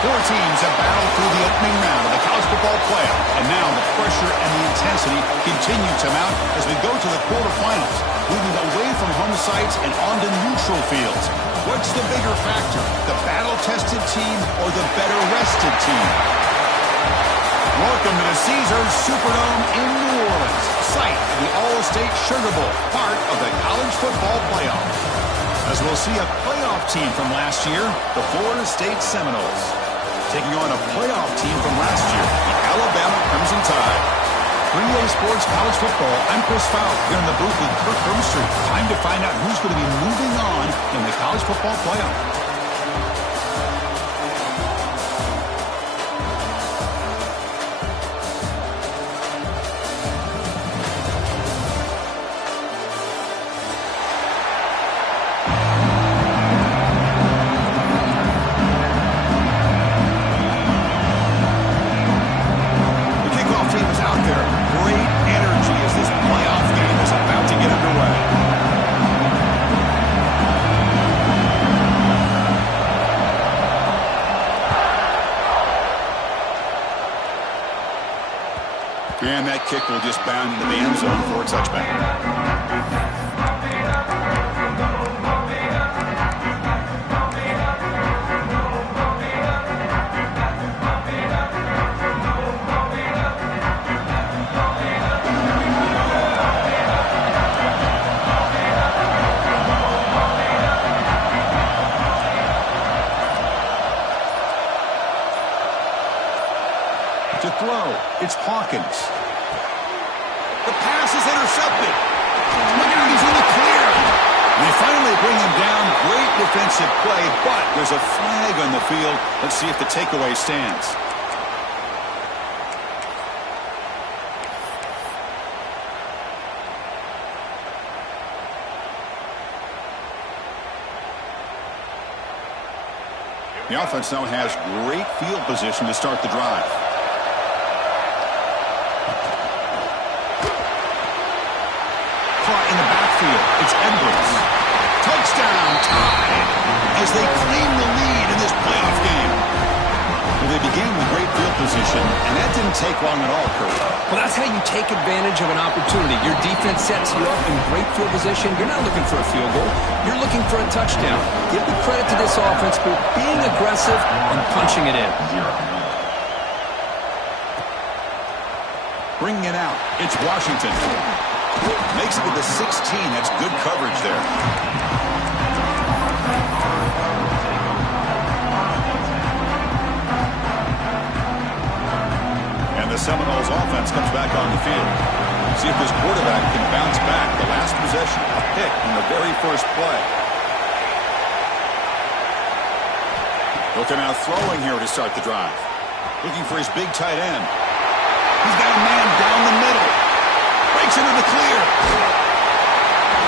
Four teams have battled through the opening round of the college football playoff, and now the pressure and the intensity continue to mount as we go to the quarterfinals, moving away from home sites and onto neutral fields. What's the bigger factor, the battle-tested team or the better-rested team? Welcome to the Caesars Superdome in New Orleans, site of the All-State Sugar Bowl, part of the college football playoff. As we'll see a playoff team from last year, the Florida State Seminoles, taking on a playoff team from last year, the Alabama Crimson Tide. 3A Sports College Football, I'm Chris Fowle, here in the booth with Kirk Broomstreet. Time to find out who's going to be moving on in the college football playoff. And that kick will just bound into the end zone for a touchback. To throw, it's Hawkins. The pass is intercepted. Look out, he's in the clear. And they finally bring him down. Great defensive play, but there's a flag on the field. Let's see if the takeaway stands. The offense now has great field position to start the drive. In the backfield, it's Edwards. Touchdown, tied, as they claim the lead in this playoff game. Well, they began with great field position, and that didn't take long at all, Kurt. Well, that's how you take advantage of an opportunity. Your defense sets you up in great field position. You're not looking for a field goal. You're looking for a touchdown. Give the credit to this offense for being aggressive and punching it in. Bringing it out, it's Washington. Makes it to the 16. That's good coverage there. And the Seminoles offense comes back on the field. See if this quarterback can bounce back. The last possession, a pick in the very first play. Looking out throwing here to start the drive. Looking for his big tight end. He's got a man down the middle. Breaks into the clear.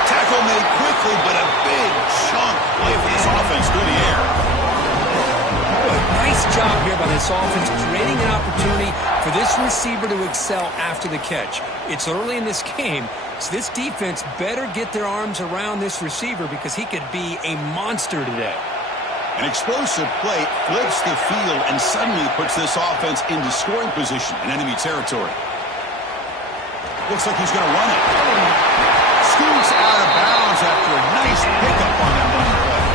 Tackle made quickly, but a big chunk play for this offense through the air. Nice job here by this offense, creating an opportunity for this receiver to excel after the catch. It's early in this game, so this defense better get their arms around this receiver because he could be a monster today. An explosive play flips the field and suddenly puts this offense into scoring position in enemy territory. Looks like he's going to run it. Scoots out of bounds after a nice pickup on that one play.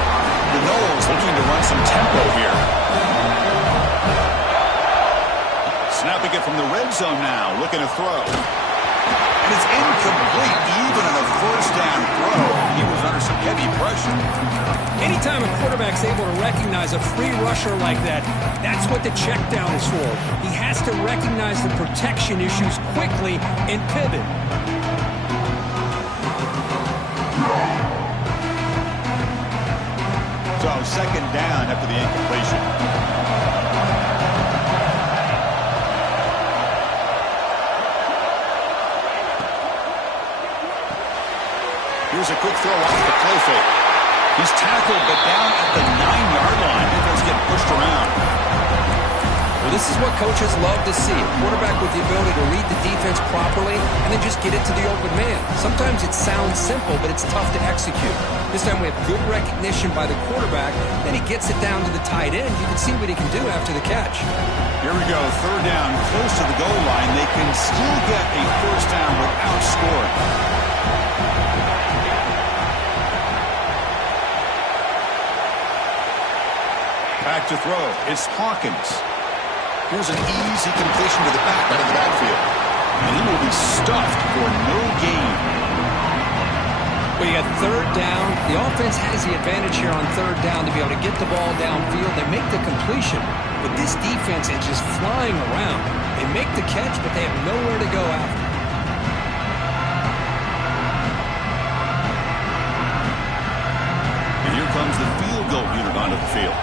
The Noles looking to run some tempo here. Snapping it from the red zone now, looking to throw. And it's incomplete, even on a first down throw. He was under some heavy pressure. Anytime a quarterback's able to recognize a free rusher like that, that's what the check down is for. He has to recognize the protection issues quickly and pivot. So second down after the incompletion. Here's a quick throw off the play fake. He's tackled, but down at the 9-yard line. Defense getting pushed around. Well, this is what coaches love to see. A quarterback with the ability to read the defense properly and then just get it to the open man. Sometimes it sounds simple, but it's tough to execute. This time we have good recognition by the quarterback. Then he gets it down to the tight end. You can see what he can do after the catch. Here we go, third down, close to the goal line. They can still get a first down without scoring. Back to throw. It's Hawkins. Here's an easy completion to the back out of the backfield. And he will be stuffed for no gain. Well, you got third down. The offense has the advantage here on third down to be able to get the ball downfield. They make the completion, but this defense is just flying around. They make the catch, but they have nowhere to go after. And here comes the field goal unit onto the field.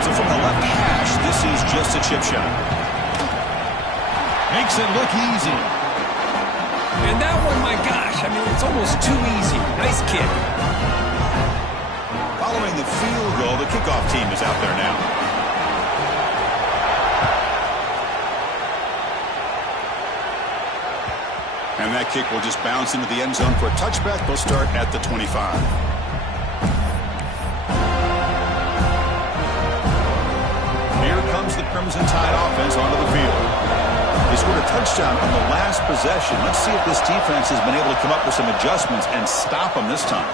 So from the left hash, this is just a chip shot. Makes it look easy. And that one, my gosh, I mean, it's almost too easy. Nice kick. Following the field goal, the kickoff team is out there now. And that kick will just bounce into the end zone for a touchback. They'll start at the 25. The Crimson Tide offense onto the field. They scored a touchdown on the last possession. Let's see if this defense has been able to come up with some adjustments and stop them this time.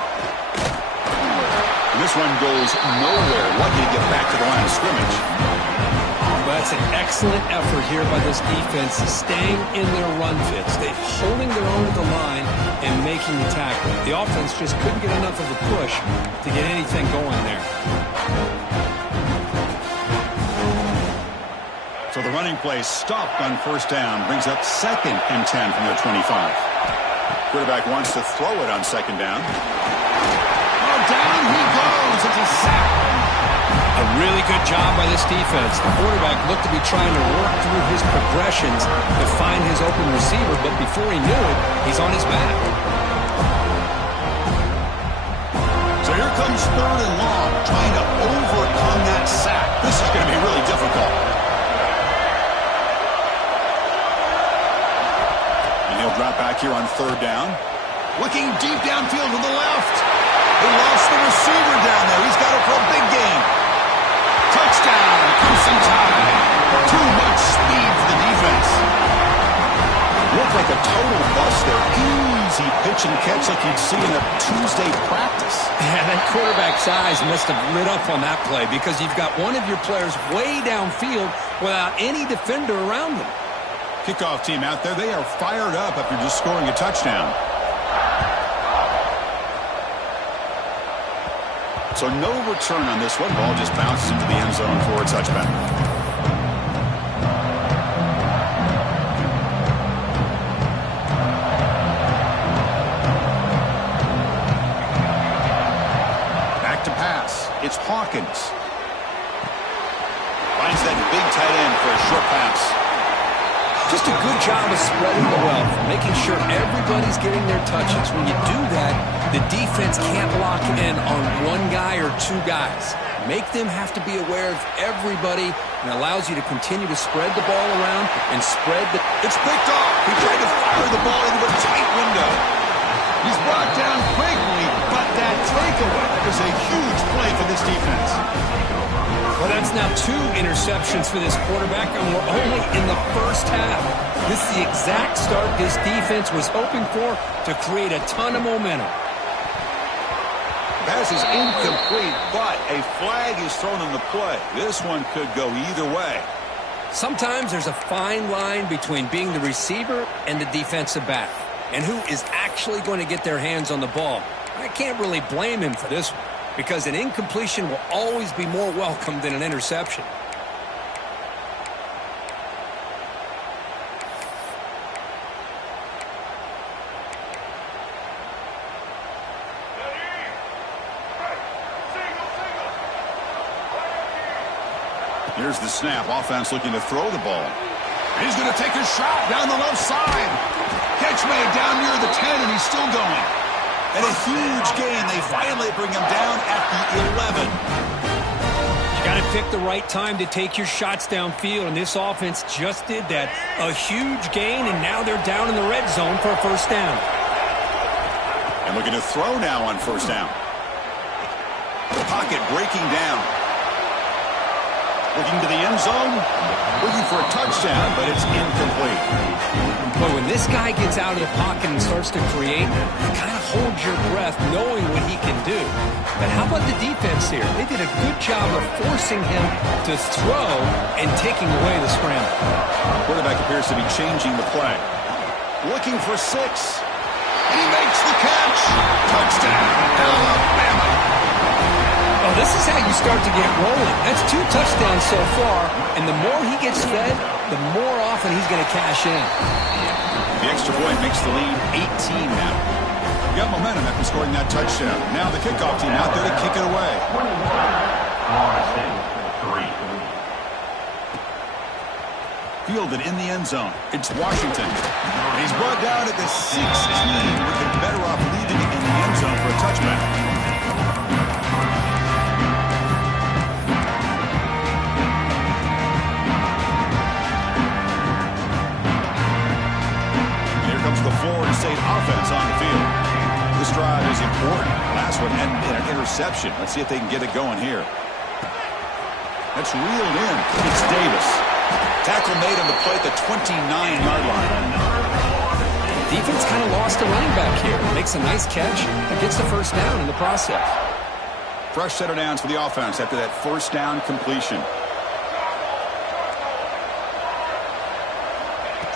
And this one goes nowhere. Lucky to get back to the line of scrimmage. Well, that's an excellent effort here by this defense, staying in their run fits. They're holding their own at the line and making the tackle. The offense just couldn't get enough of a push to get anything going there. So the running play stopped on first down, brings up 2nd and 10 from their 25. Quarterback wants to throw it on 2nd down. Oh, down he goes. It's a sack. A really good job by this defense. The quarterback looked to be trying to work through his progressions to find his open receiver, but before he knew it, he's on his back. So here comes 3rd and long, trying to overcome that sack. This is going to be really difficult. He'll drop back here on 3rd down. Looking deep downfield to the left. They lost the receiver down there. He's got it for a big game. Touchdown, Crimson Tide. Too much speed for the defense. Looked like a total bust there. Easy pitch and catch like you'd see in a Tuesday practice. Yeah, that quarterback's eyes must have lit up on that play because you've got one of your players way downfield without any defender around them. Kickoff team out there, they are fired up after just scoring a touchdown. So no return on this one. Ball just bounces into the end zone for a touchback. Back to pass. It's Hawkins. Finds that big tight end for a short pass. Just a good job of spreading the wealth, making sure everybody's getting their touches. When you do that, the defense can't lock in on one guy or two guys. Make them have to be aware of everybody and allows you to continue to spread the ball around and spread the... It's picked off. He tried to fire the ball into a tight window. He's brought down quickly, but that takeaway is a huge play for this defense. Well, that's now 2 interceptions for this quarterback, and we're only in the first half. This is the exact start this defense was hoping for to create a ton of momentum. Pass is incomplete, but a flag is thrown on the play. This one could go either way. Sometimes there's a fine line between being the receiver and the defensive back, and who is actually going to get their hands on the ball. I can't really blame him for this one, because an incompletion will always be more welcome than an interception. Here's the snap. Offense looking to throw the ball. He's going to take a shot down the left side. Catch made down near the 10, and he's still going. And a huge gain. They finally bring him down at the 11. Got to pick the right time to take your shots downfield, and this offense just did that. A huge gain, and now they're down in the red zone for a first down. And looking to throw now on first down. The pocket breaking down. Looking to the end zone. Looking for a touchdown, but it's incomplete. But when this guy gets out of the pocket and starts to create, you kind of hold your breath knowing what he can do. But how about the defense here? They did a good job of forcing him to throw and taking away the scramble. Quarterback appears to be changing the play. Looking for 6. And he makes the catch. Touchdown, Alabama. Oh, this is how you start to get rolling. That's 2 touchdowns so far, and the more he gets fed, the more often he's going to cash in. The extra point makes the lead 18 now. Got momentum after scoring that touchdown. Now the kickoff team out there to kick it away. Fielded in the end zone. It's Washington. And he's brought down at the 16. Would be better off leaving it in the end zone for a touchback. The Florida State offense on the field. This drive is important. Last one ended in an interception. Let's see if they can get it going here. That's reeled in. It's Davis. Tackle made on the play at the 29-yard line. Defense kind of lost a running back here. Makes a nice catch and gets the first down in the process. Fresh set of downs for the offense after that first down completion.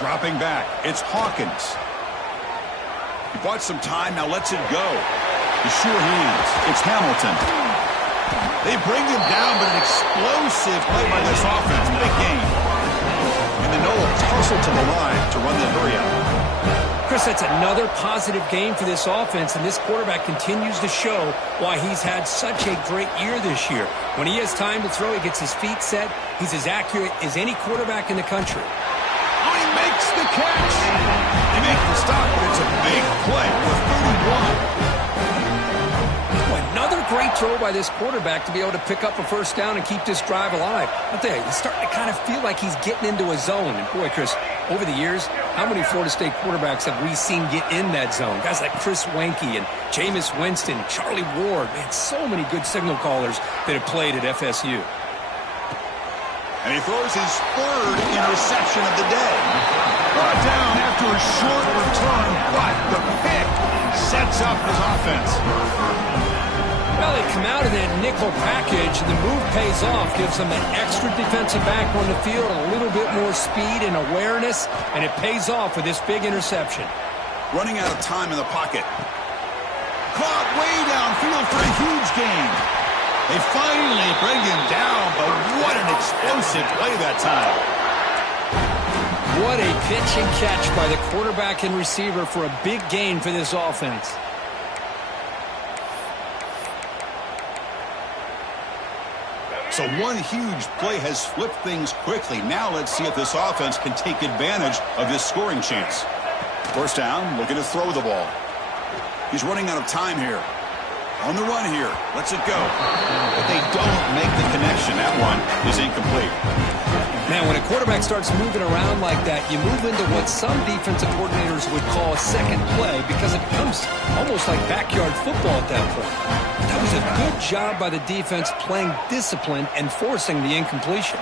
Dropping back. It's Hawkins. He bought some time, now lets it go. The sure hands. It's Hamilton. They bring him down, but an explosive play by this offense. Big game. And the Noles tussle to the line to run the hurry up. Chris, that's another positive game for this offense, and this quarterback continues to show why he's had such a great year this year. When he has time to throw, he gets his feet set. He's as accurate as any quarterback in the country. Oh, he makes the catch. They make the stop, but it's a big play for 31. Another great throw by this quarterback to be able to pick up a first down and keep this drive alive. But there, he's starting to kind of feel like he's getting into a zone. And boy, Chris, over the years, how many Florida State quarterbacks have we seen get in that zone? Guys like Chris Wenke and Jameis Winston, Charlie Ward. Man, so many good signal callers that have played at FSU. And he throws his third interception of the day. Brought down after a short return, but the pick sets up his offense. Well, they come out of that nickel package, and the move pays off, gives them an extra defensive back on the field, a little bit more speed and awareness, and it pays off with this big interception. Running out of time in the pocket. Caught way downfield for a huge gain. They finally bring him down, but what an explosive play that time. What a pitch and catch by the quarterback and receiver for a big gain for this offense. So one huge play has flipped things quickly. Now let's see if this offense can take advantage of this scoring chance. First down, looking to throw the ball. He's running out of time here. On the run here. Lets it go. But they don't make the connection. That one is incomplete. Man, when a quarterback starts moving around like that, you move into what some defensive coordinators would call a second play because it becomes almost like backyard football at that point. That was a good job by the defense playing discipline and forcing the incompletion.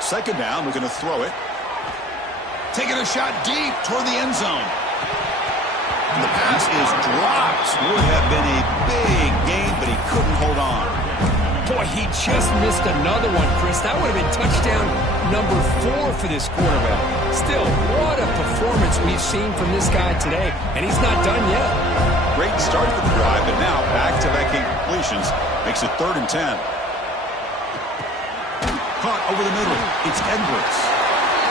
Second down, we're going to throw it. Taking a shot deep toward the end zone. And the pass is dropped. Would have been a big gain, but he couldn't hold on. Boy, he just missed another one, Chris. That would have been touchdown number 4 for this quarterback. Still, what a performance we've seen from this guy today, and he's not done yet. Great start to the drive, but now back-to-back incompletions makes it 3rd and 10. Caught over the middle. It's Edwards.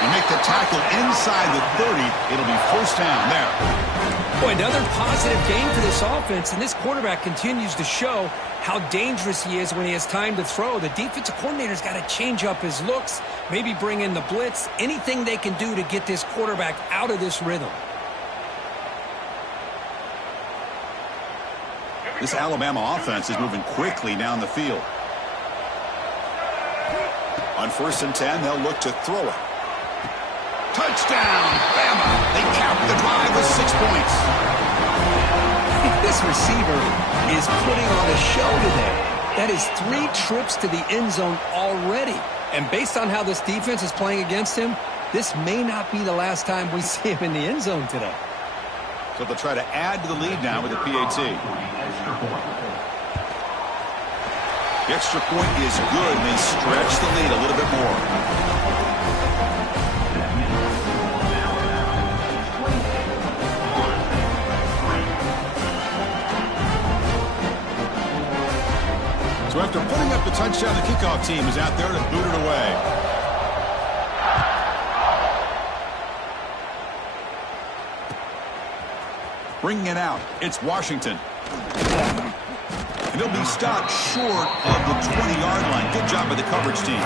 You make the tackle inside the 30. It'll be first down there. Boy, another positive game for this offense, and this quarterback continues to show how dangerous he is when he has time to throw. The defensive coordinator's got to change up his looks, maybe bring in the blitz, anything they can do to get this quarterback out of this rhythm. This Alabama offense is moving quickly down the field. On 1st and 10, they'll look to throw it. Touchdown, Bama! They cap the drive with 6 points. This receiver is putting on a show today. That is 3 trips to the end zone already. And based on how this defense is playing against him, this may not be the last time we see him in the end zone today. So they'll try to add to the lead now with the PAT. The extra point is good, and they stretch the lead a little bit more. So after putting up the touchdown, the kickoff team is out there to boot it away. Bringing it out, it's Washington. And he'll be stopped short of the 20-yard line. Good job by the coverage team.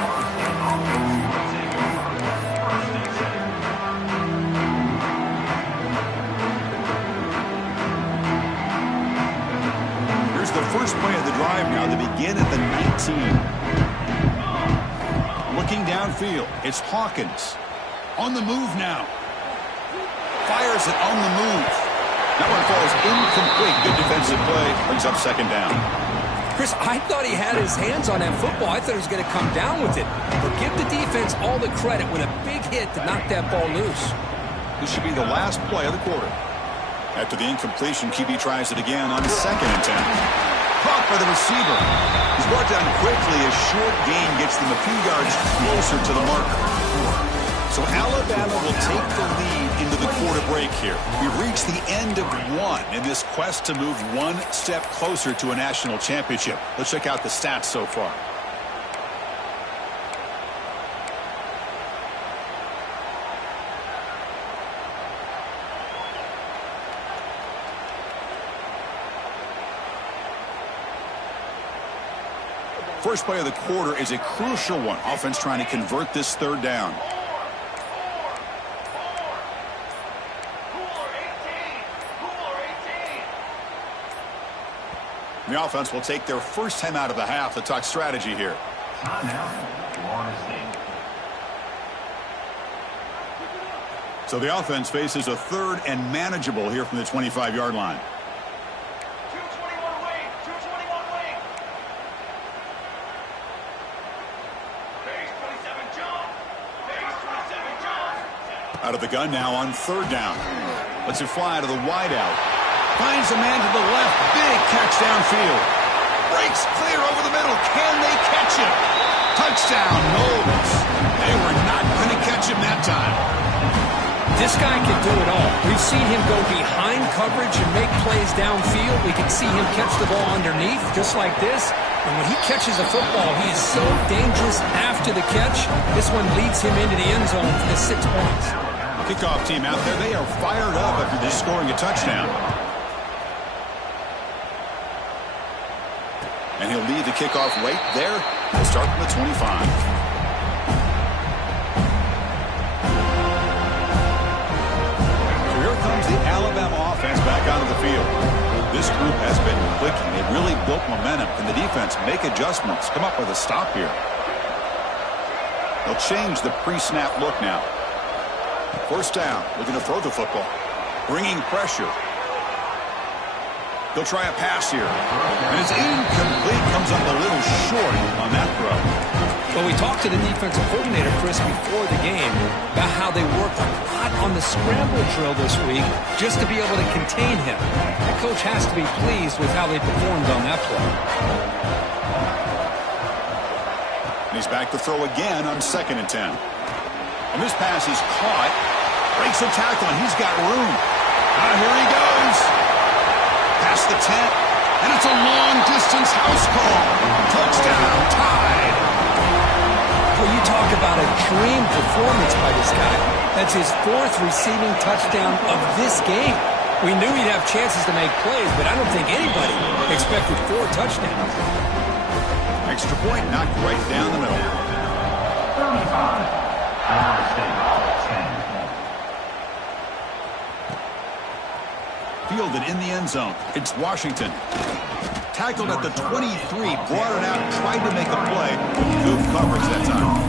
Here's the first play of the drive now. They begin at the 19. Looking downfield, it's Hawkins. On the move now. Fires it on the move. That one falls incomplete. Good defensive play. Brings up 2nd down. Chris, I thought he had his hands on that football. I thought he was going to come down with it. But give the defense all the credit with a big hit to knock that ball loose. This should be the last play of the quarter. After the incompletion, QB tries it again on 2nd and 10. Caught by the receiver. He's brought down quickly. A short gain gets them a few yards closer to the marker. So Alabama will take the lead into the quarter break here. We've reached the end of one in this quest to move one step closer to a national championship. Let's check out the stats so far. First play of the quarter is a crucial one. Offense trying to convert this 3rd down. The offense will take their first time out of the half to talk strategy here. So the offense faces a 3rd and manageable here from the 25-yard line. Out of the gun now on 3rd down. Lets it fly to the wideout. Finds a man to the left. Big catch downfield. Breaks clear over the middle. Can they catch him? Touchdown, Knowles. They were not going to catch him that time. This guy can do it all. We've seen him go behind coverage and make plays downfield. We can see him catch the ball underneath, just like this. And when he catches a football, he is so dangerous after the catch. This one leads him into the end zone for the 6 points. Kickoff team out there, they are fired up after just scoring a touchdown. And he'll lead the kickoff right there. We'll start from the 25. So here comes the Alabama offense back onto the field. This group has been clicking. They've really built momentum. Can the defense make adjustments? Come up with a stop here. They'll change the pre-snap look now. 1st down. Looking to throw the football. Bringing pressure. They'll try a pass here. And it's incomplete. Comes up a little short on that throw. Well, we talked to the defensive coordinator, Chris, before the game about how they worked a lot on the scramble drill this week just to be able to contain him. The coach has to be pleased with how they performed on that play. And he's back to throw again on 2nd and 10. And this pass is caught. Breaks a tackle, and he's got room. Here he goes. Past the 10. And it's a long-distance house call. Touchdown, tied. Well, you talk about a dream performance by this guy. That's his 4th receiving touchdown of this game. We knew he'd have chances to make plays, but I don't think anybody expected 4 touchdowns. Extra point knocked right down the middle. 35. Fielded in the end zone. It's Washington. Tackled at the 23, brought it out, tried to make a play. Good coverage that time.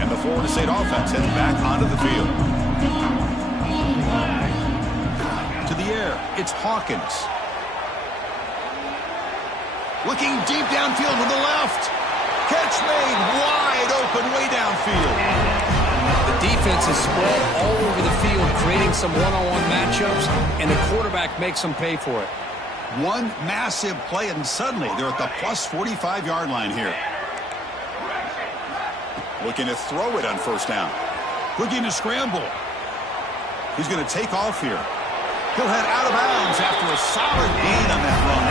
And the Florida State offense heads back onto the field. To the air, it's Hawkins. Looking deep downfield to the left. Catch made wide open way downfield. The defense is spread all over the field, creating some one-on-one matchups, and the quarterback makes them pay for it. One massive play, and suddenly they're at the plus 45-yard line here. Looking to throw it on first down. Looking to scramble. He's going to take off here. He'll head out of bounds after a solid gain on that run.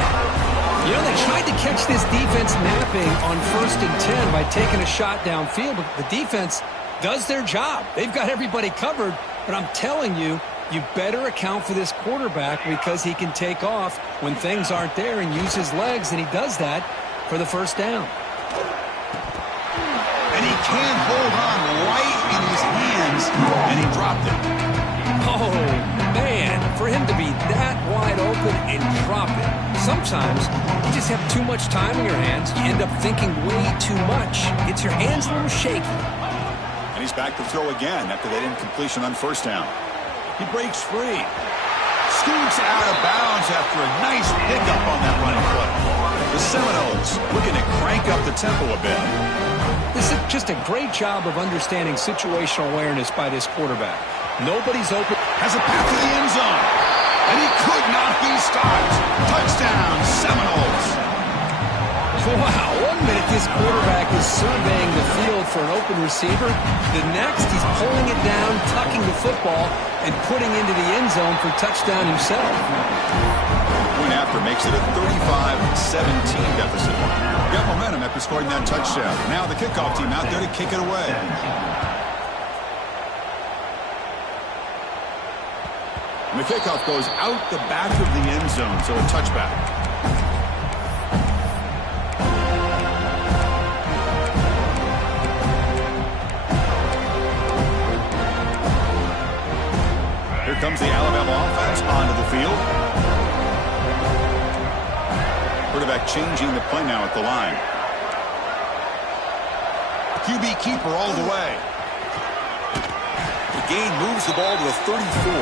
You know, they tried to catch this defense napping on 1st and 10 by taking a shot downfield, but the defense does their job. They've got everybody covered, but I'm telling you, you better account for this quarterback because he can take off when things aren't there and use his legs, and he does that for the first down. And he can't hold on right in his hands, and he dropped it. Oh, man, for him to be that wide open and drop it. Sometimes you just have too much time in your hands. You end up thinking way too much. Gets your hands a little shaky. And he's back to throw again after that incompletion on first down. He breaks free. Scoots out of bounds after a nice pickup on that running play. The Seminoles looking to crank up the tempo a bit. This is just a great job of understanding situational awareness by this quarterback. Nobody's open. Has a path to the end zone. And he could not be stopped. Touchdown, Seminoles. Wow, 1 minute this quarterback is surveying the field for an open receiver. The next, he's pulling it down, tucking the football, and putting into the end zone for touchdown himself. Point after makes it a 35-17 deficit. Got momentum after scoring that touchdown. Now the kickoff team out there to kick it away. And the kickoff goes out the back of the end zone, so a touchback. Here comes the Alabama offense onto the field. Quarterback changing the play now at the line. QB keeper all the way. The gain moves the ball to the 34.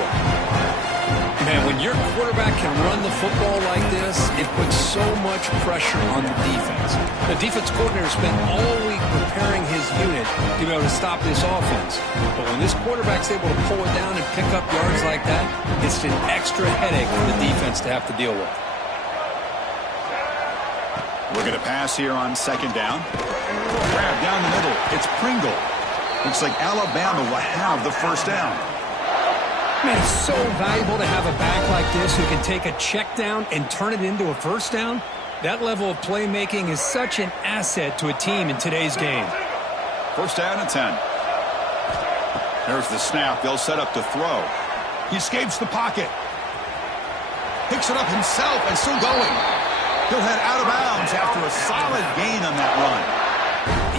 Man, when your quarterback can run the football like this, it puts so much pressure on the defense. The defense coordinator spent all week preparing his unit to be able to stop this offense. But when this quarterback's able to pull it down and pick up yards like that, it's an extra headache for the defense to have to deal with. We're going to pass here on second down. Grab down the middle. It's Pringle. Looks like Alabama will have the first down. Man, it's so valuable to have a back like this who can take a check down and turn it into a first down. That level of playmaking is such an asset to a team in today's game. First down and 10. There's the snap. They'll set up to throw. He escapes the pocket. Picks it up himself and still going. He'll head out of bounds after a solid gain on that run.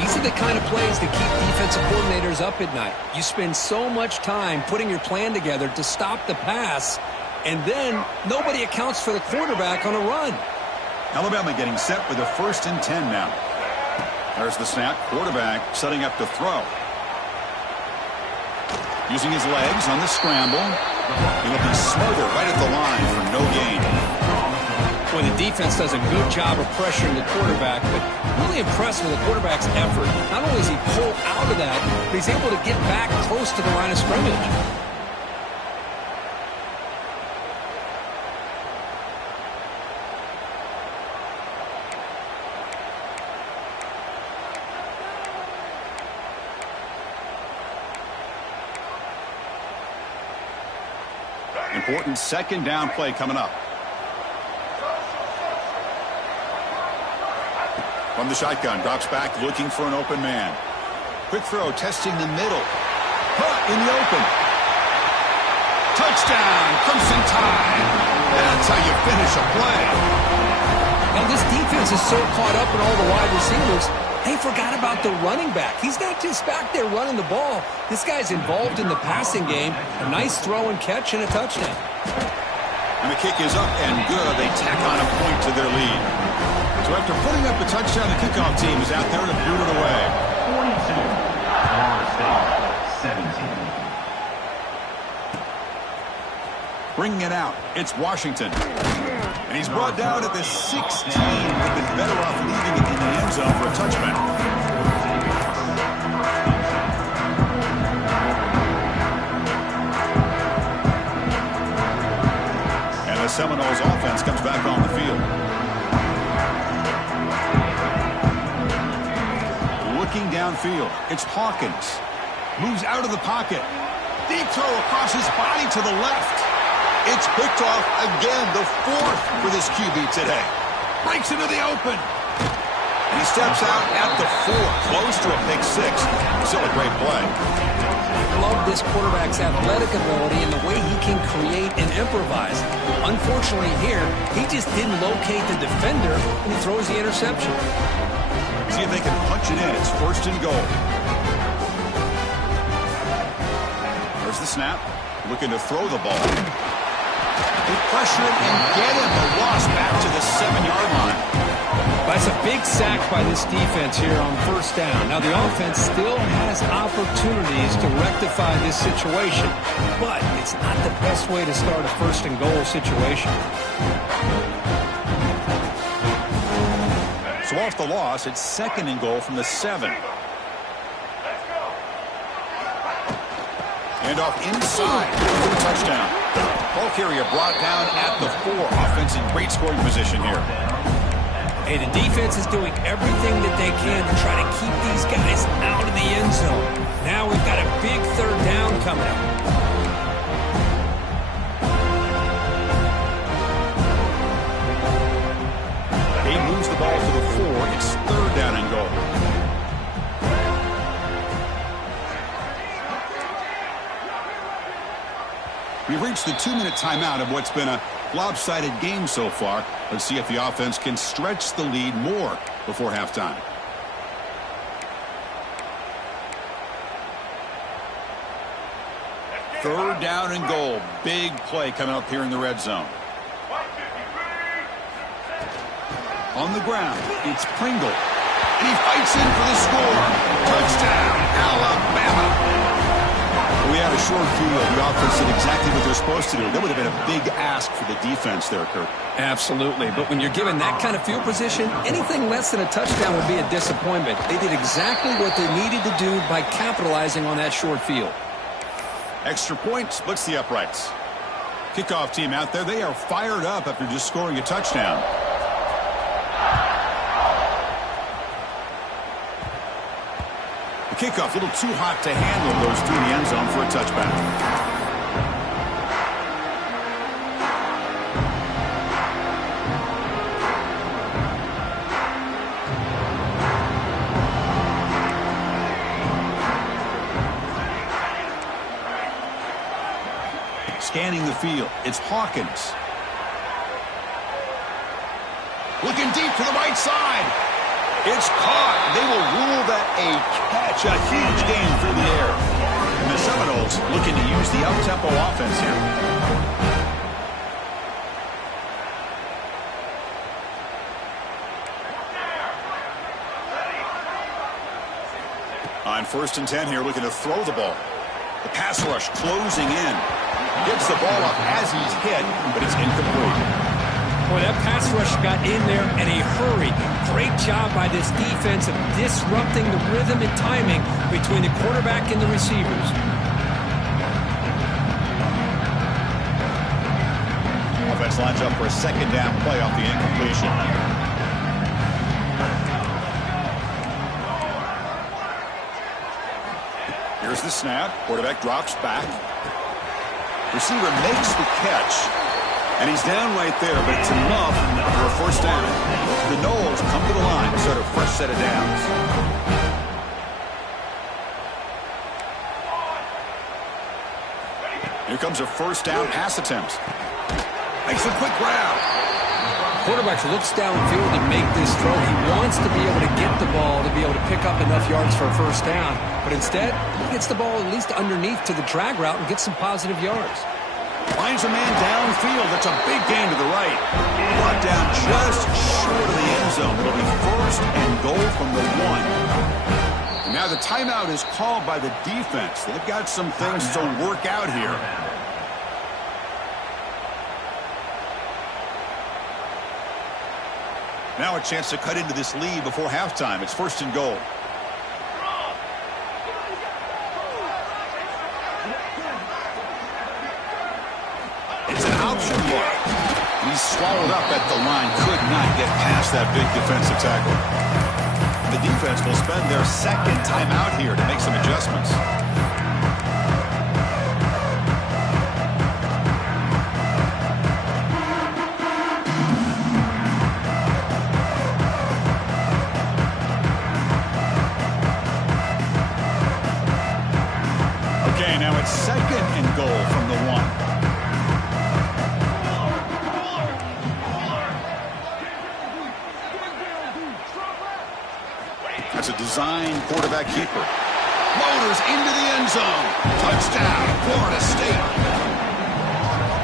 These are the kind of plays that keep defensive coordinators up at night. You spend so much time putting your plan together to stop the pass, and then nobody accounts for the quarterback on a run. Alabama getting set with a 1st and 10 now. There's the snap. Quarterback setting up to throw. Using his legs on the scramble. He'll be smothered right at the line for no gain. When the defense does a good job of pressuring the quarterback, but really impressed with the quarterback's effort. Not only does he pull out of that, but he's able to get back close to the line of scrimmage. Important second down play coming up. From the shotgun, drops back, looking for an open man. Quick throw, testing the middle. Caught in the open. Touchdown, Crimson Tide. That's how you finish a play. Now, this defense is so caught up in all the wide receivers, they forgot about the running back. He's not just back there running the ball. This guy's involved in the passing game. A nice throw and catch and a touchdown. And the kick is up and good. They tack on a point to their lead. So after putting up a touchdown, the kickoff team is out there to boot it away. 42. Florida State 17. Bringing it out, it's Washington. And he's brought down at the 16. They've been better off leaving it in the end zone for a touchback. And the Seminoles offense comes back on the field. Looking downfield, it's Hawkins. Moves out of the pocket. Deep throw across his body to the left. It's picked off again, the fourth for this QB today. Breaks into the open. And he steps out at the 4, close to a pick 6. Still a great play. I love this quarterback's athletic ability and the way he can create and improvise. Unfortunately here, he just didn't locate the defender and he throws the interception. See if they can punch it in. It's first and goal. There's the snap. Looking to throw the ball. They pressure it and get him. The loss back to the 7-yard line. That's a big sack by this defense here on first down. Now, the offense still has opportunities to rectify this situation, but it's not the best way to start a first and goal situation. So off the loss, it's second and goal from the 7. And off inside for the touchdown. Ball carrier brought down at the 4. Offense in great scoring position here. Hey, the defense is doing everything that they can to try to keep these guys out of the end zone. Now we've got a big third down coming up. He moves the ball to the 4. It's third down and goal. We've reached the 2-minute timeout of what's been a lopsided game so far. Let's see if the offense can stretch the lead more before halftime. Third down and goal. Big play coming up here in the red zone. On the ground, it's Pringle. And he fights in for the score. Touchdown, Alabama. We had a short field. The offense did exactly what they're supposed to do. That would have been a big ask for the defense there, Kurt. Absolutely. But when you're given that kind of field position, anything less than a touchdown would be a disappointment. They did exactly what they needed to do by capitalizing on that short field. Extra point splits the uprights. Kickoff team out there. They are fired up after just scoring a touchdown. Kickoff, a little too hot to handle, goes through the end zone for a touchback. Scanning the field, it's Hawkins. Looking deep to the right side. It's caught. They will rule that a catch. A huge gain through the air. And the Seminoles looking to use the up-tempo offense here. On first and 10 here, looking to throw the ball. The pass rush closing in. Gets the ball up as he's hit, but it's incomplete. Boy, that pass rush got in there in a hurry. Great job by this defense of disrupting the rhythm and timing between the quarterback and the receivers. Offense lines up for a second down play off the incompletion. Here's the snap. Quarterback drops back. Receiver makes the catch. And he's down right there, but it's enough for a first down. The Noles come to the line to start a fresh set of downs. Here comes a first down pass attempt. Makes a quick grab. quarterback looks downfield to make this throw. He wants to be able to get the ball to be able to pick up enough yards for a first down. But instead, he gets the ball at least underneath to the drag route and gets some positive yards. Finds a man downfield. That's a big gain to the right. Brought down just short of the end zone. It'll be first and goal from the 1. And now the timeout is called by the defense. They've got some things to work out here. Now a chance to cut into this lead before halftime. It's first and goal. It's an option look. He's swallowed up at the line. Could not get past that big defensive tackle. The defense will spend their second timeout here to make some adjustments. Okay, now it's second and goal from the 1. That's a design quarterback keeper. Motors into the end zone. Touchdown, Florida State.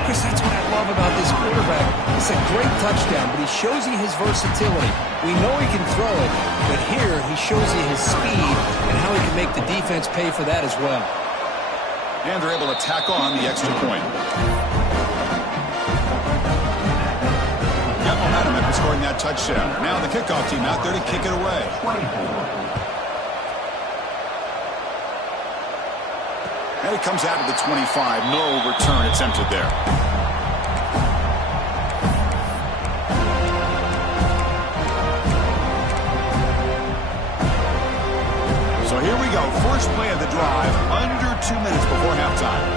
Chris, that's what I love about this quarterback. It's a great touchdown, but he shows you his versatility. We know he can throw it, but here he shows you his speed and how he can make the defense pay for that as well. And they're able to tack on the extra point. Got momentum after scoring that touchdown. Now the kickoff team out there to kick it away. And it comes out to the 25. No return attempted there. So here we go. First play of the drive. Under 2 minutes before halftime.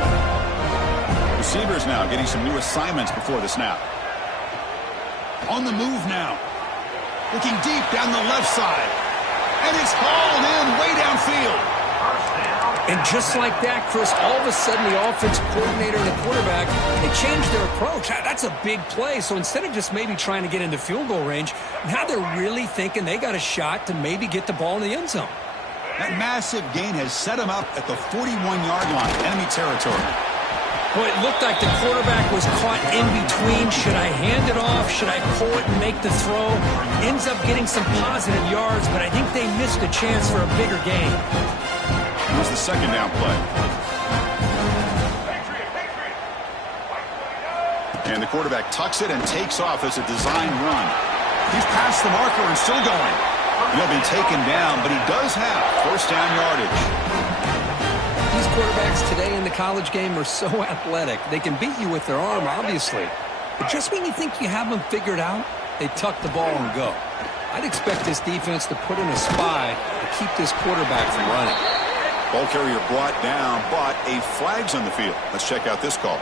Receivers now getting some new assignments before the snap. On the move now. Looking deep down the left side. And it's hauled in way downfield. And just like that, Chris, all of a sudden the offensive coordinator and the quarterback, they changed their approach. That's a big play. So instead of just maybe trying to get into field goal range, now they're really thinking they got a shot to maybe get the ball in the end zone. That massive gain has set them up at the 41-yard line, enemy territory. Well, it looked like the quarterback was caught in between. Should I hand it off? Should I pull it and make the throw? Ends up getting some positive yards, but I think they missed a chance for a bigger gain. Here's the second down play. And the quarterback tucks it and takes off as a design run. He's past the marker and still going. He'll be taken down, but he does have first down yardage. These quarterbacks today in the college game are so athletic. They can beat you with their arm, obviously. But just when you think you have them figured out, they tuck the ball and go. I'd expect this defense to put in a spy to keep this quarterback from running. Ball carrier brought down, but a flag's on the field. Let's check out this call.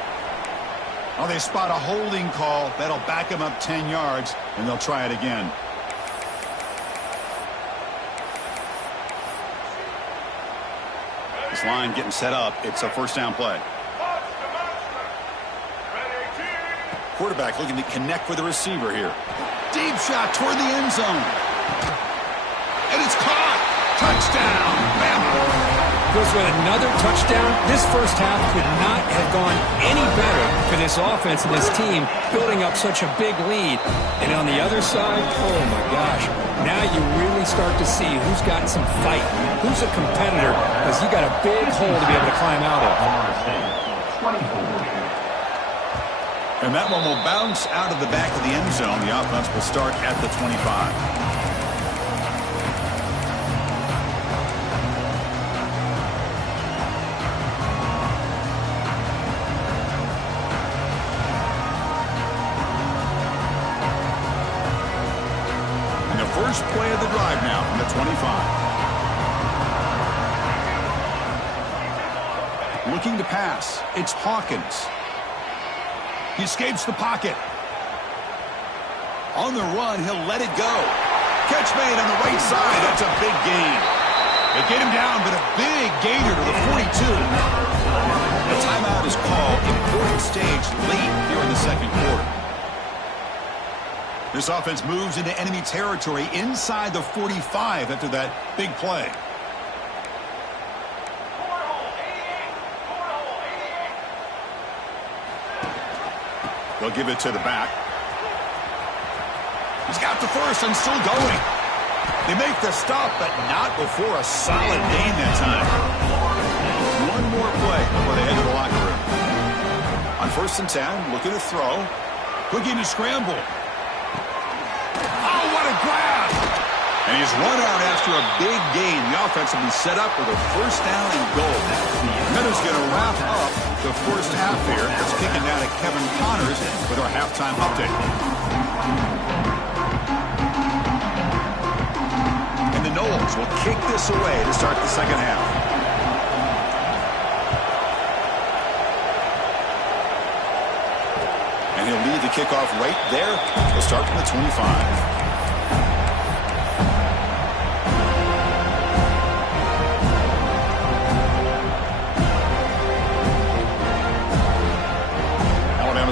Oh, they spot a holding call. That'll back him up 10 yards, and they'll try it again. This line getting set up. It's a first down play. Quarterback looking to connect with the receiver here. Deep shot toward the end zone. And it's caught. Touchdown. Bama. Goes with another touchdown. This first half could not have gone any better for this offense and this team, building up such a big lead. And on the other side, oh my gosh, now you really start to see who's got some fight, who's a competitor, because you got a big hole to be able to climb out of. And that one will bounce out of the back of the end zone. The offense will start at the 25. First play of the drive now from the 25. Looking to pass. It's Hawkins. He escapes the pocket. On the run, he'll let it go. Catch made on the right side. That's a big gain. They get him down, but a big gainer to the 42. The timeout is called. Important stage late here in the second quarter. This offense moves into enemy territory inside the 45 after that big play. They'll give it to the back. He's got the first and still going. They make the stop, but not before a solid gain that time. One more play before they head to the locker room. On 1st and 10, looking to throw. Looking to scramble. Oh, what a grab! And he's run out after a big gain. The offense will be set up with a 1st down and goal. That is going to wrap up the first half here. It's kicking down to Kevin Connors with our halftime update. And the Noles will kick this away to start the second half. And he'll lead the kickoff right there. He'll start from the 25.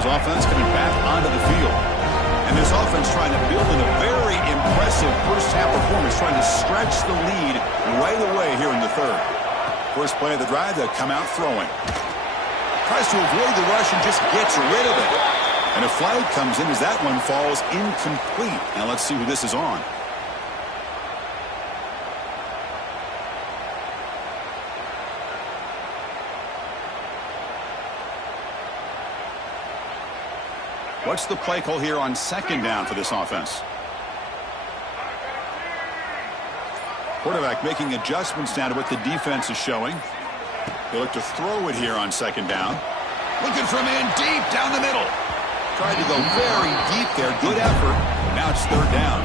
Offense coming back onto the field. And this offense trying to build in a very impressive first half performance, trying to stretch the lead right away here in the third. First play of the drive, they'll come out throwing. Tries to avoid the rush and just gets rid of it. And a flag comes in as that one falls incomplete. Now let's see who this is on. What's the play call here on 2nd down for this offense? Quarterback making adjustments down to what the defense is showing. They look to throw it here on 2nd down. Looking for a man deep down the middle. Tried to go very deep there. Good effort. Now it's 3rd down.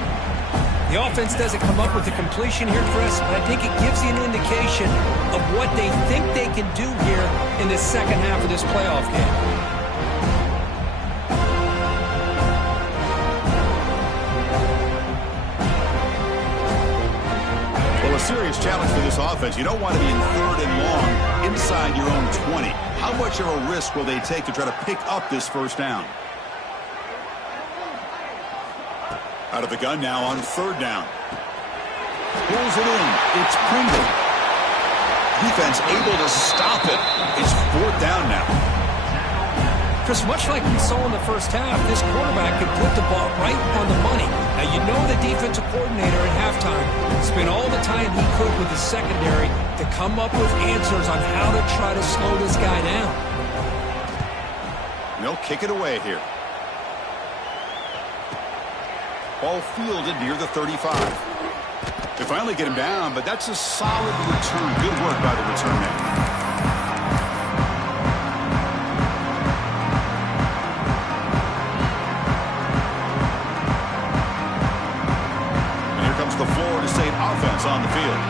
The offense doesn't come up with the completion here, Chris, but I think it gives you an indication of what they think they can do here in the second half of this playoff game. A serious challenge for this offense. You don't want to be in 3rd and long inside your own 20. How much of a risk will they take to try to pick up this 1st down? Out of the gun now on 3rd down. Pulls it in. It's Pringle. Defense able to stop it. It's 4th down now. Chris, much like we saw in the first half, this quarterback could put the ball right on the money. Now, you know the defensive coordinator at halftime spent all the time he could with his secondary to come up with answers on how to try to slow this guy down. They'll kick it away here. Ball fielded near the 35. They finally get him down, but that's a solid return. Good work by the return man. The Florida State offense on the field.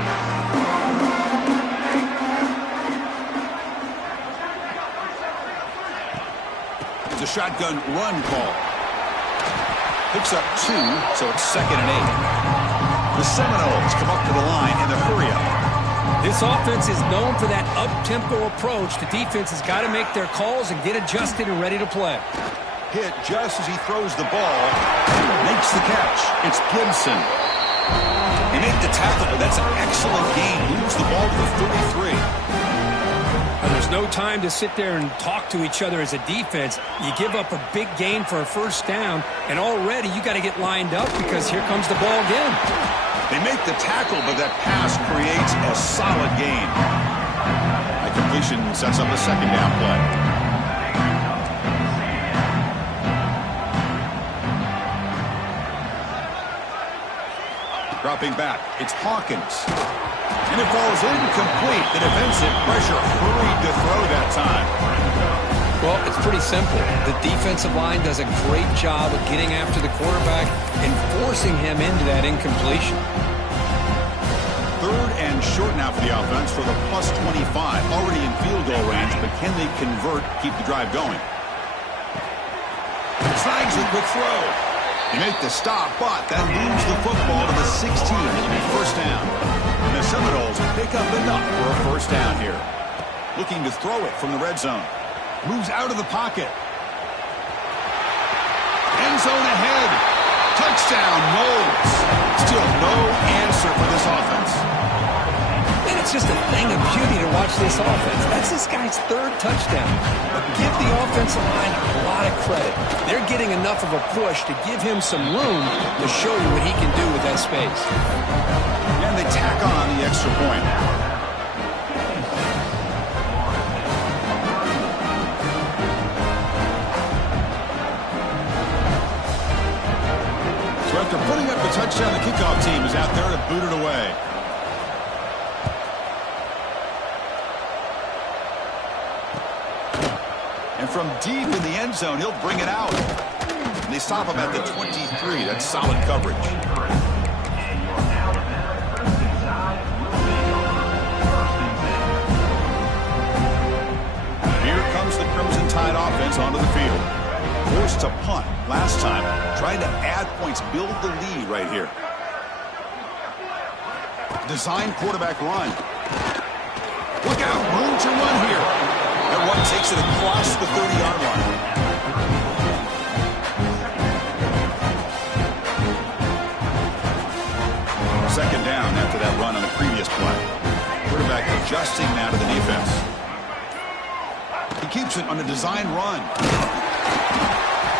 It's a shotgun run call. Picks up 2, so it's 2nd and 8. The Seminoles come up to the line in the hurry-up. This offense is known for that up-tempo approach. The defense has got to make their calls and get adjusted and ready to play. Hit just as he throws the ball. Makes the catch. It's Gibson. He made the tackle, but that's an excellent gain. Moves the ball to the 33. And there's no time to sit there and talk to each other as a defense. You give up a big gain for a 1st down, and already you got to get lined up because here comes the ball again. They make the tackle, but that pass creates a solid gain. That completion sets up a 2nd down play. Dropping back, it's Hawkins. And it falls incomplete. The defensive pressure hurried to throw that time. Well, it's pretty simple. The defensive line does a great job of getting after the quarterback and forcing him into that incompletion. 3rd and short now for the offense for the plus 25. Already in field goal range, but can they convert, keep the drive going? Snags a quick throw. They make the stop, but that moves the football to the 16. It'll be 1st down. And the Seminoles pick up enough for a 1st down here. Looking to throw it from the red zone. Moves out of the pocket. End zone ahead. Touchdown, Knowles. Still no answer for this offense. And it's just a thing of beauty to watch this offense. That's this guy's third touchdown. But give the offensive line a lot of credit. They're getting enough of a push to give him some room to show you what he can do with that space. And they tack on the extra point. So after putting up the touchdown, the kickoff team is out there to boot it away. And from deep in the end zone, he'll bring it out. And they stop him at the 23. That's solid coverage. Here comes the Crimson Tide offense onto the field. Forced to punt last time. Trying to add points, build the lead right here. Design quarterback run. Look out, room to run here. That one takes it across the 30-yard line. Second down after that run on the previous play. Quarterback adjusting now to the defense. He keeps it on a design run.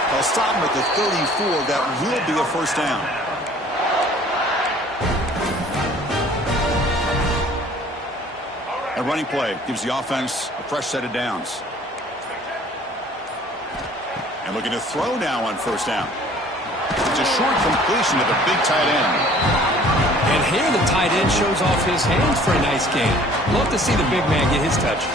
They'll stop him at the 34. That will be a first down. A running play gives the offense a fresh set of downs. And looking to throw now on first down. It's a short completion to the big tight end. And here the tight end shows off his hands for a nice game. Love to see the big man get his touches.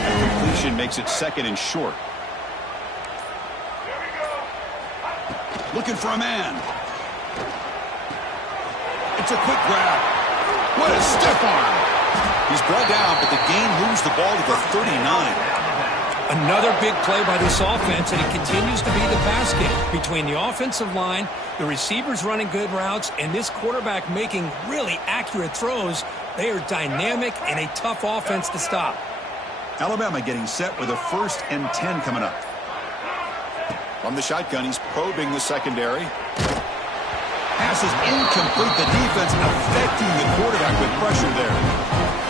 That completion makes it second and short. Looking for a man. It's a quick grab. What a stiff arm. He's brought down, but the gain moves the ball to the 39. Another big play by this offense, and it continues to be the pass game. Between the offensive line, the receivers running good routes, and this quarterback making really accurate throws, they are dynamic and a tough offense to stop. Alabama getting set with a 1st and 10 coming up. From the shotgun, he's probing the secondary. Pass is incomplete. The defense affecting the quarterback with pressure there.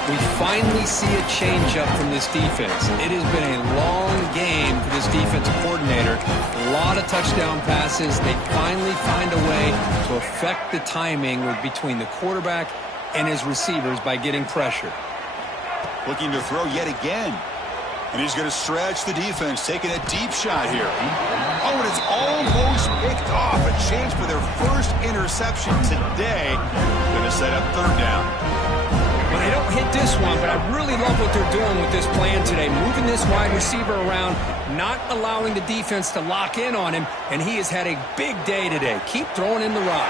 We finally see a change-up from this defense. It has been a long game for this defensive coordinator. A lot of touchdown passes. They finally find a way to affect the timing between the quarterback and his receivers by getting pressure. Looking to throw yet again. And he's going to stretch the defense, taking a deep shot here. Oh, and it's almost picked off. A chance for their first interception today. Going to set up third down. Well, they don't hit this one, but I really love what they're doing with this plan today. Moving this wide receiver around, not allowing the defense to lock in on him, and he has had a big day today. Keep throwing in the rock.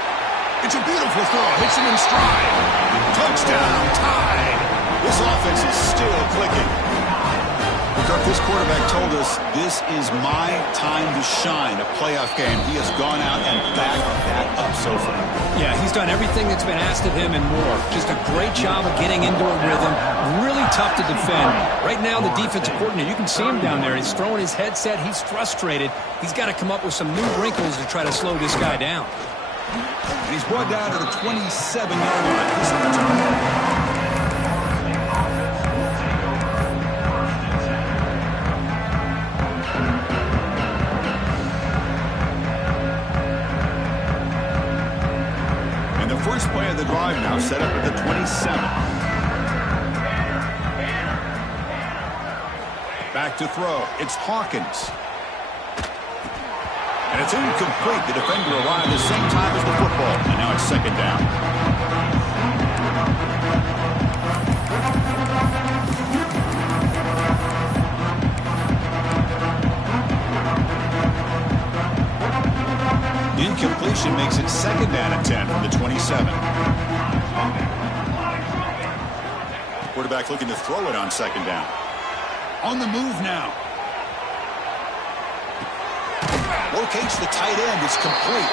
It's a beautiful throw. Hits him in stride. Touchdown, Tide. This offense is still clicking. Kirk, this quarterback told us this is my time to shine, a playoff game. He has gone out and backed that up so far. Yeah, he's done everything that's been asked of him and more. Just a great job of getting into a rhythm. Really tough to defend. Right now, the defensive coordinator, you can see him down there. He's throwing his headset. He's frustrated. He's got to come up with some new wrinkles to try to slow this guy down. And he's brought down to the 27-yard line. This is the return. First play of the drive now set up at the 27. Back to throw. It's Hawkins. And it's incomplete. The defender arrived at the same time as the football. And now it's second down. Incompletion makes it second down and 10 from the 27. Quarterback looking to throw it on second down. On the move now. Locates the tight end. It's complete.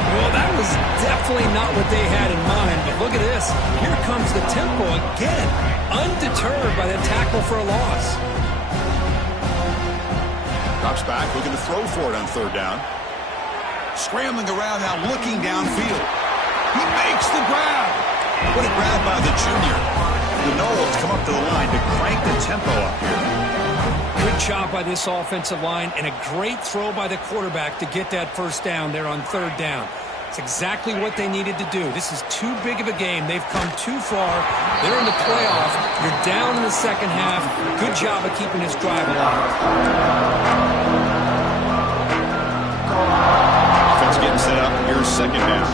Well, that was definitely not what they had in mind, but look at this. Here comes the tempo again, undeterred by the tackle for a loss. Drops back, looking to throw for it on third down. Scrambling around now, looking downfield. He makes the grab. What a grab by the junior. The Knowles come up to the line to crank the tempo up here. Good job by this offensive line and a great throw by the quarterback to get that first down there on third down. It's exactly what they needed to do. This is too big of a game. They've come too far. They're in the playoff. You're down in the second half. Good job of keeping this drive alive. Offense getting set up. Here's second down.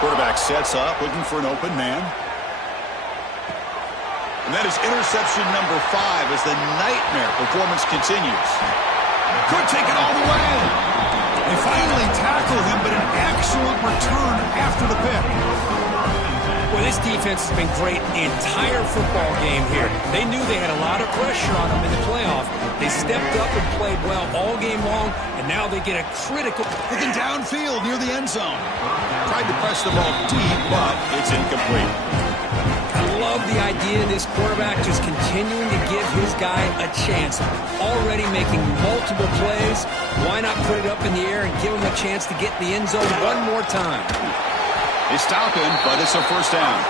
Quarterback sets up, looking for an open man. And that is interception number 5 as the nightmare performance continues. Could take it all the way. They finally tackle him, but an excellent return after the pick. Well, this defense has been great the entire football game here. They knew they had a lot of pressure on them in the playoff. They stepped up and played well all game long, and now they get a critical... Looking downfield near the end zone. Tried to press the ball deep, but it's incomplete. I love the idea of this quarterback just continuing to give his guy a chance. Already making multiple plays. Why not put it up in the air and give him a chance to get in the end zone one more time? They stop him, but it's a first down.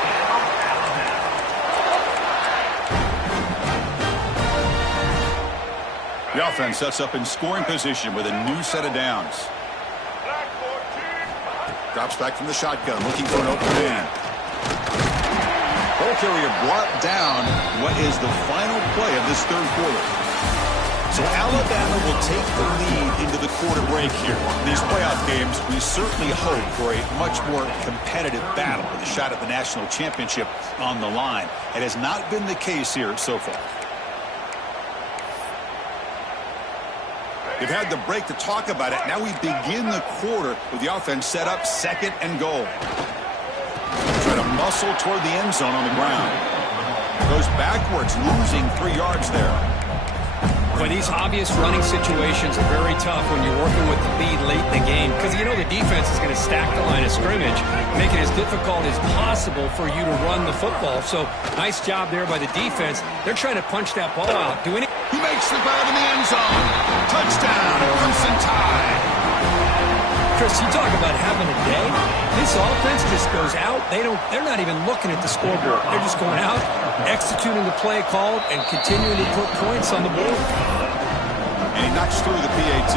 The offense sets up in scoring position with a new set of downs. Drops back from the shotgun, looking for an open man. Ball carrier brought down what is the final play of this third quarter. So Alabama will take the lead into the quarter break here. In these playoff games, we certainly hope for a much more competitive battle with a shot at the national championship on the line. It has not been the case here so far. They've had the break to talk about it. Now we begin the quarter with the offense set up second and goal. Try to muscle toward the end zone on the ground. Goes backwards, losing 3 yards there. Well, these obvious running situations are very tough when you're working with the lead late in the game because you know the defense is going to stack the line of scrimmage, make it as difficult as possible for you to run the football. So nice job there by the defense. They're trying to punch that ball out. He makes the grab in the end zone. Touchdown, Crimson Tide. Chris, you talk about having a day. This offense just goes out. They're not even looking at the scoreboard. They're just going out, executing the play called, and continuing to put points on the board. And he knocks through the PAT.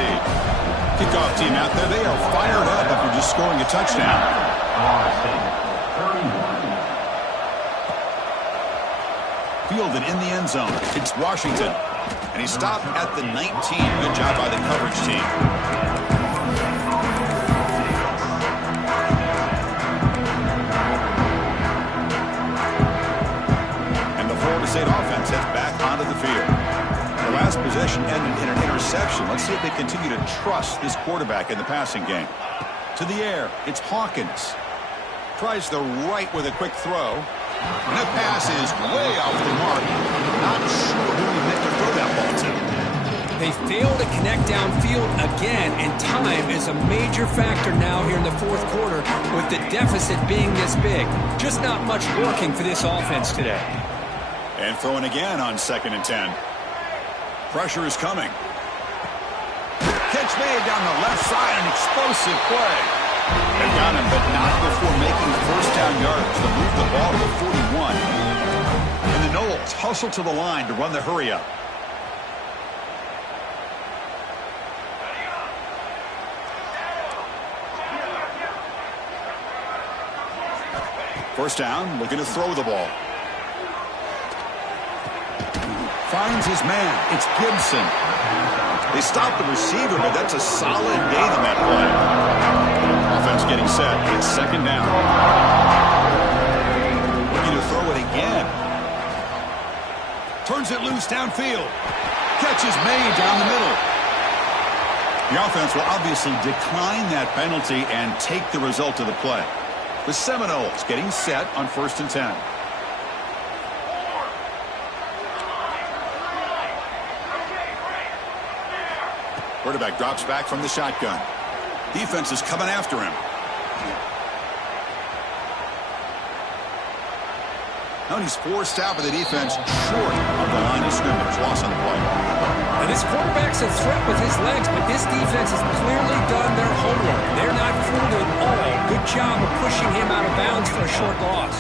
Kickoff team out there. They are fired up after just scoring a touchdown. Fielded in the end zone. It's Washington. And he stopped at the 19. Good job by the coverage team. State offense heads back onto the field. The last possession ended in an interception. Let's see if they continue to trust this quarterback in the passing game. To the air, it's Hawkins. Tries the right with a quick throw. And that pass is way off the mark. Not sure who he meant to throw that ball to. They fail to connect downfield again, and time is a major factor now here in the fourth quarter with the deficit being this big. Just not much working for this offense today. And throwing again on 2nd and 10. Pressure is coming. Catch made down the left side, an explosive play. They've got him, but not before making the first down yards to move the ball to the 41. And the Knowles hustle to the line to run the hurry up. First down, looking to throw the ball. Finds his man. It's Gibson. They stop the receiver, but that's a solid gain on that play. Offense getting set. It's 2nd down. Looking to throw it again. Turns it loose downfield. Catch is made down the middle. The offense will obviously decline that penalty and take the result of the play. The Seminoles getting set on 1st and 10. Quarterback drops back from the shotgun. Defense is coming after him. And he's forced out by the defense short of the line of scrimmage. Loss on the play. And this quarterback's a threat with his legs, but this defense has clearly done their homework. They're not fooled at all. Good job of pushing him out of bounds for a short loss.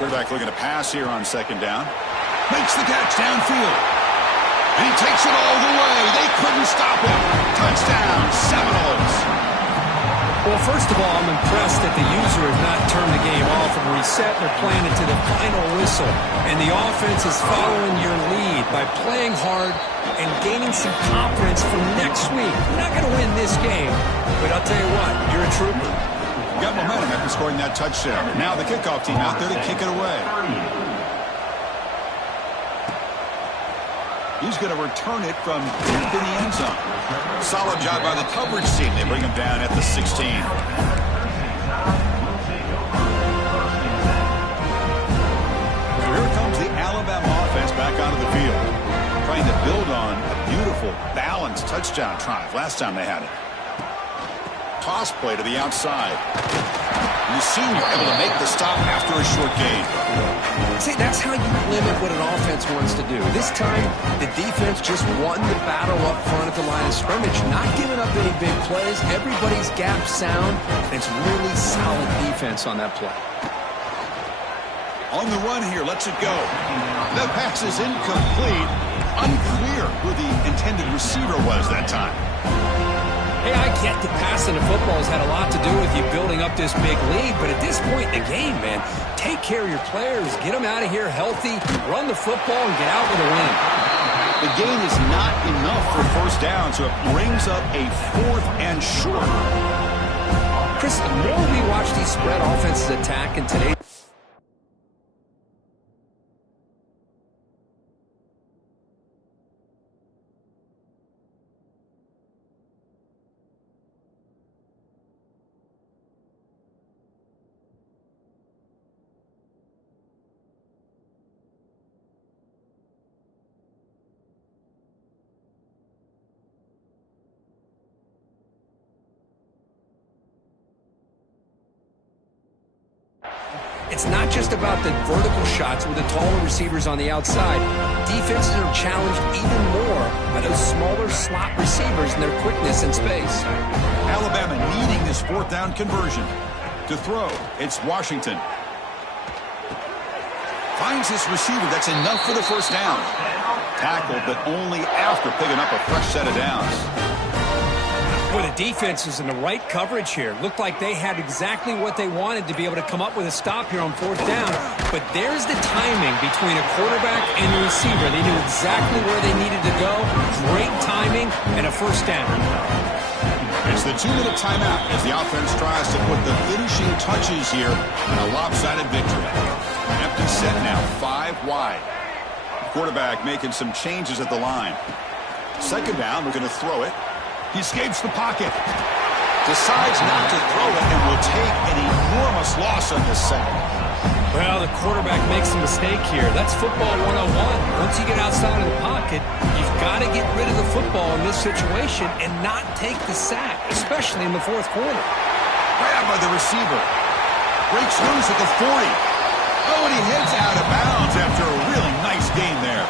Quarterback looking to pass here on second down. Makes the catch downfield. And he takes it all the way. They couldn't stop him. Touchdown, Seminoles. Well, first of all, I'm impressed that the user has not turned the game off and reset. They're playing it to the final whistle. And the offense is following your lead by playing hard and gaining some confidence for next week. You're not going to win this game, but I'll tell you what, you're a trooper. You got momentum after scoring that touchdown. Now the kickoff team out there to kick it away. He's going to return it from deep in the end zone. Solid job by the coverage team. They bring him down at the 16. So here comes the Alabama offense back onto the field, trying to build on a beautiful, balanced touchdown drive last time they had it. Toss play to the outside. And the senior able to make the stop after a short gain. See, that's how you limit what an offense wants to do. This time, the defense just won the battle up front at the line of scrimmage, not giving up any big plays. Everybody's gap sound, and it's really solid defense on that play. On the run here, lets it go. The pass is incomplete. Unclear who the intended receiver was that time. Hey, I get that passing the football has had a lot to do with you building up this big lead, but at this point in the game, man, take care of your players, get them out of here healthy, run the football, and get out with a win. The gain is not enough for first down, so it brings up a 4th and short. Chris, the more we watch these spread offenses attack in today's It's not just about the vertical shots with the taller receivers on the outside. Defenses are challenged even more by those smaller slot receivers and their quickness in space. Alabama needing this 4th down conversion. To throw, it's Washington. Finds his receiver. That's enough for the first down. Tackled, but only after picking up a fresh set of downs. Boy, the defense is in the right coverage here. Looked like they had exactly what they wanted to be able to come up with a stop here on 4th down. But there's the timing between a quarterback and the receiver. They knew exactly where they needed to go. Great timing and a first down. It's the 2-minute timeout as the offense tries to put the finishing touches here in a lopsided victory. Empty set now, 5 wide. Quarterback making some changes at the line. Second down, we're going to throw it. He escapes the pocket. Decides not to throw it and will take an enormous loss on this sack. Well, the quarterback makes a mistake here. That's football 101. Once you get outside of the pocket, you've got to get rid of the football in this situation and not take the sack, especially in the 4th quarter. Grabbed by the receiver. Breaks loose at the 40. Oh, and he heads out of bounds after a really nice game there.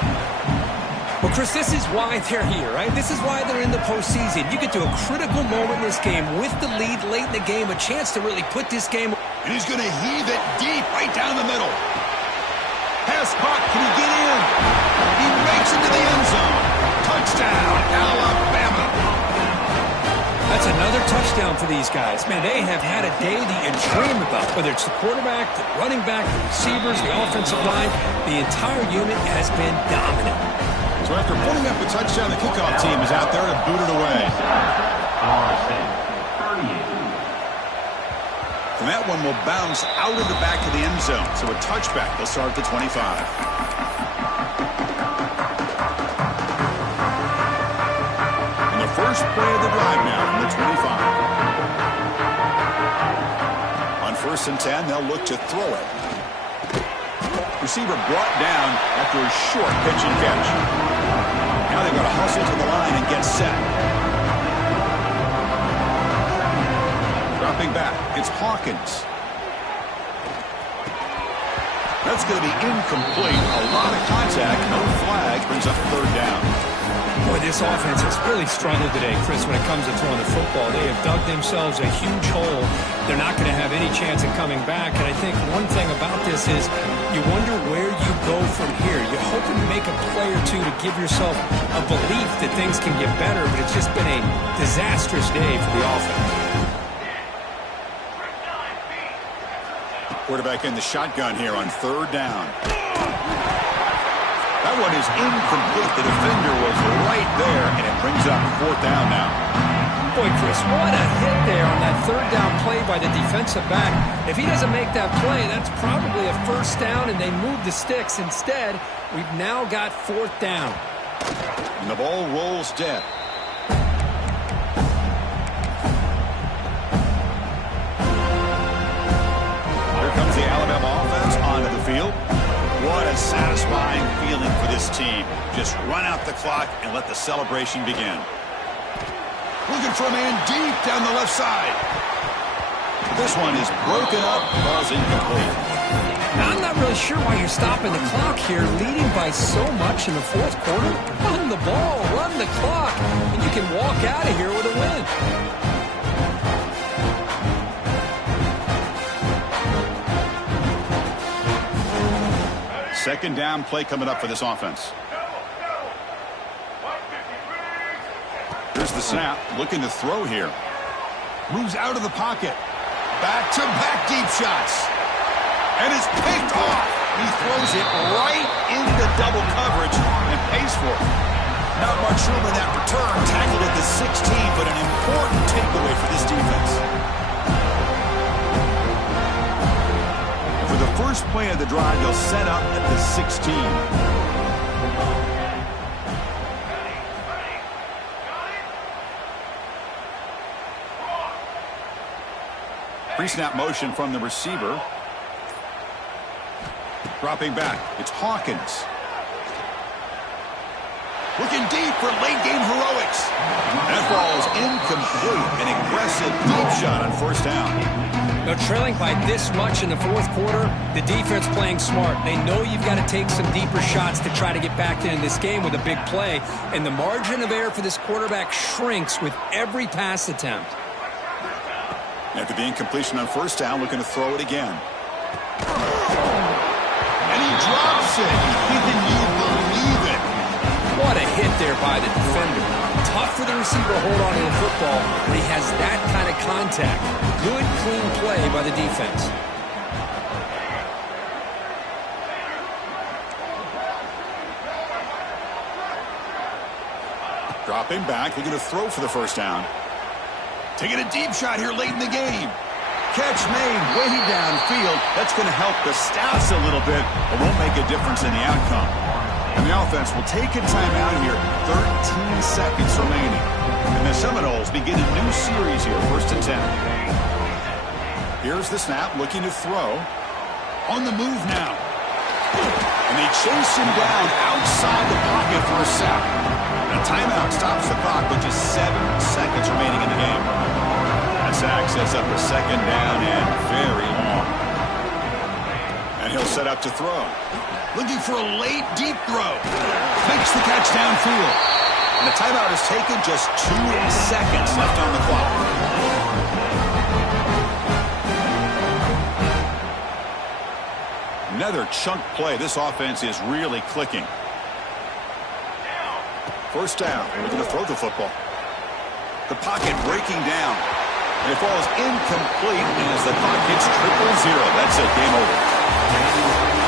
Well, Chris, this is why they're here, right? This is why they're in the postseason. You get to a critical moment in this game with the lead late in the game, a chance to really put this game. And he's going to heave it deep right down the middle. Pass caught. Can he get in? He makes it to the end zone. Touchdown, Alabama. That's another touchdown for these guys. Man, they have had a day that you dream about. Whether it's the quarterback, the running back, the receivers, the offensive line, the entire unit has been dominant. So after putting up a touchdown, the kickoff team is out there to boot it away. And that one will bounce out of the back of the end zone. So a touchback. They'll start at the 25. And the first play of the drive now from the 25. On 1st and 10, they'll look to throw it. Receiver brought down after a short pitch and catch. Now they've got to hustle to the line and get set. Dropping back, it's Hawkins. That's going to be incomplete. A lot of contact, no flag, brings up third down. Boy, this offense has really struggled today, Chris, when it comes to throwing the football. They have dug themselves a huge hole. They're not going to have any chance of coming back. And I think one thing about this is you wonder where you go from here. You're hoping to make a play or two to give yourself a belief that things can get better, but it's just been a disastrous day for the offense. Quarterback in the shotgun here on third down. That one is incomplete. The defender was right there, and it brings up fourth down now. Boy, Chris, what a hit there on that third down play by the defensive back. If he doesn't make that play, that's probably a first down, and they move the sticks. Instead, we've now got fourth down. And the ball rolls dead. Here comes the Alabama offense onto the field. What a satisfying feeling for this team. Just run out the clock and let the celebration begin. Looking for a man deep down the left side. This one is broken up, ball's incomplete. Now, I'm not really sure why you're stopping the clock here, leading by so much in the fourth quarter. Run the ball, run the clock, and you can walk out of here with a win. Second down play coming up for this offense. Here's the snap, looking to throw here. Moves out of the pocket. Back-to-back deep shots. And it's picked off. He throws it right into double coverage and pays for it. Not much room in that return. Tackled at the 16, but an important takeaway for this defense. For the first play of the drive, they'll set up at the 16. Pre-snap motion from the receiver. Dropping back, it's Hawkins. Looking deep for late-game heroics. That ball is incomplete. An aggressive deep shot on first down. Now, trailing by this much in the fourth quarter, the defense playing smart. They know you've got to take some deeper shots to try to get back in this game with a big play. And the margin of error for this quarterback shrinks with every pass attempt. After the incompletion on first down, looking to throw it again. And he drops it. Can you believe it? What a hit there by the defender. Tough for the receiver to hold on to the football when he has that kind of contact. Good, clean play by the defense. Dropping back, looking to throw for the first down. Taking a deep shot here late in the game. Catch made way downfield. That's going to help the stats a little bit, but won't make a difference in the outcome. And the offense will take a timeout here. 13 seconds remaining. And the Seminoles begin a new series here, 1st and 10. Here's the snap, looking to throw. On the move now. And they chase him down outside the pocket for a sack. And a timeout stops the clock with just 7 seconds remaining in the game. That sack sets up a second down and very long. And he'll set up to throw. Looking for a late, deep throw. Makes the catch downfield. And the timeout is taken, just 2 seconds left on the clock. Another chunk play. This offense is really clicking. First down. We're going to throw the football. The pocket breaking down. And it falls incomplete, and as the clock hits 0-0, that's it. Game over.